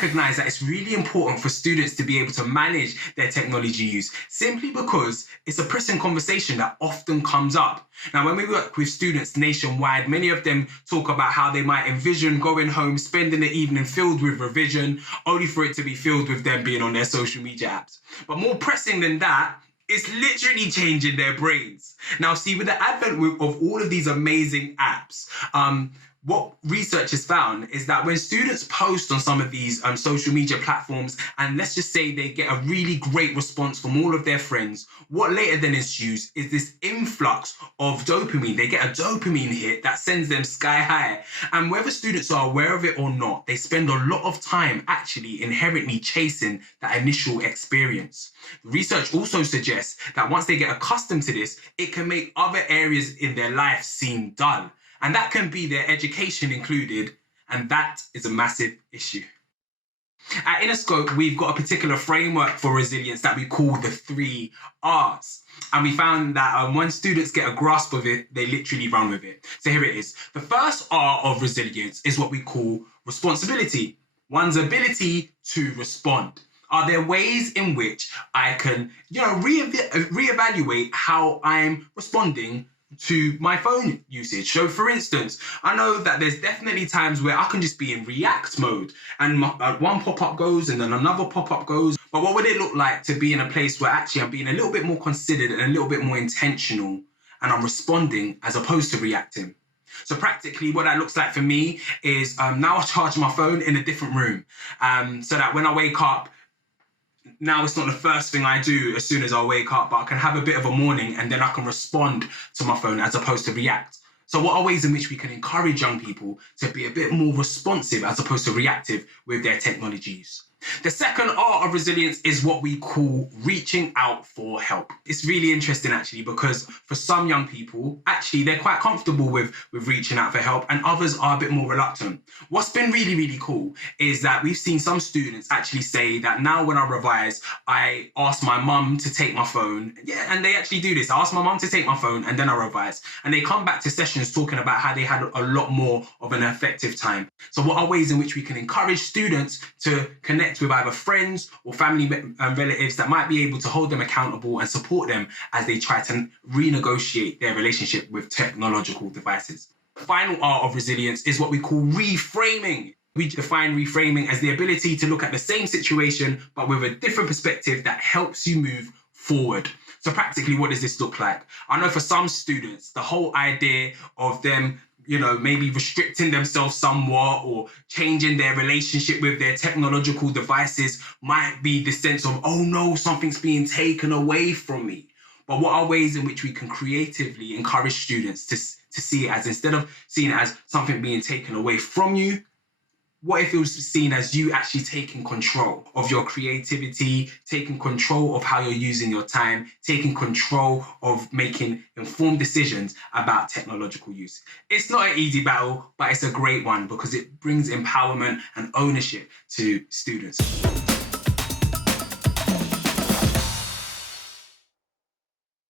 recognize that it's really important for students to be able to manage their technology use, simply because it's a pressing conversation that often comes up. Now, when we work with students nationwide, many of them talk about how they might envision going home, spending the evening filled with revision, only for it to be filled with them being on their social media apps. But more pressing than that, it's literally changing their brains. Now, see, with the advent of all of these amazing apps, what research has found is that when students post on some of these social media platforms, and let's just say they get a really great response from all of their friends, what later then ensues is this influx of dopamine. They get a dopamine hit that sends them sky high. And whether students are aware of it or not, they spend a lot of time actually inherently chasing that initial experience. Research also suggests that once they get accustomed to this, it can make other areas in their life seem dull. And that can be their education included, and that is a massive issue. At Interscope, we've got a particular framework for resilience that we call the 3 R's. And we found that when students get a grasp of it, they literally run with it. So here it is. The first R of resilience is what we call responsibility, one's ability to respond. Are there ways in which I can, reevaluate how I'm responding to my phone usage? So for instance, I know that there's definitely times where I can just be in react mode and one pop-up goes and then another pop-up goes. But what would it look like to be in a place where actually I'm being a little bit more considered and a little bit more intentional, and I'm responding as opposed to reacting? So practically what that looks like for me is now I charge my phone in a different room, so that when I wake up, now it's not the first thing I do as soon as I wake up, but I can have a bit of a morning and then I can respond to my phone as opposed to react. So what are ways in which we can encourage young people to be a bit more responsive as opposed to reactive with their technologies? The second R of resilience is what we call reaching out for help. It's really interesting actually, because for some young people, actually they're quite comfortable with reaching out for help, and others are a bit more reluctant. What's been really, really cool is that we've seen some students actually say that now when I revise, I ask my mum to take my phone. Yeah, and they actually do this. I ask my mum to take my phone and then I revise. And they come back to sessions talking about how they had a lot more of an effective time. So what are ways in which we can encourage students to connect with either friends or family and relatives that might be able to hold them accountable and support them as they try to renegotiate their relationship with technological devices? The final R of resilience is what we call reframing. We define reframing as the ability to look at the same situation but with a different perspective that helps you move forward. So practically, what does this look like? I know for some students, the whole idea of them maybe restricting themselves somewhat or changing their relationship with their technological devices might be the sense of, oh no, something's being taken away from me. But what are ways in which we can creatively encourage students to see it as, instead of seeing it as something being taken away from you, what if it was seen as you actually taking control of your creativity, taking control of how you're using your time, taking control of making informed decisions about technological use? It's not an easy battle, but it's a great one because it brings empowerment and ownership to students.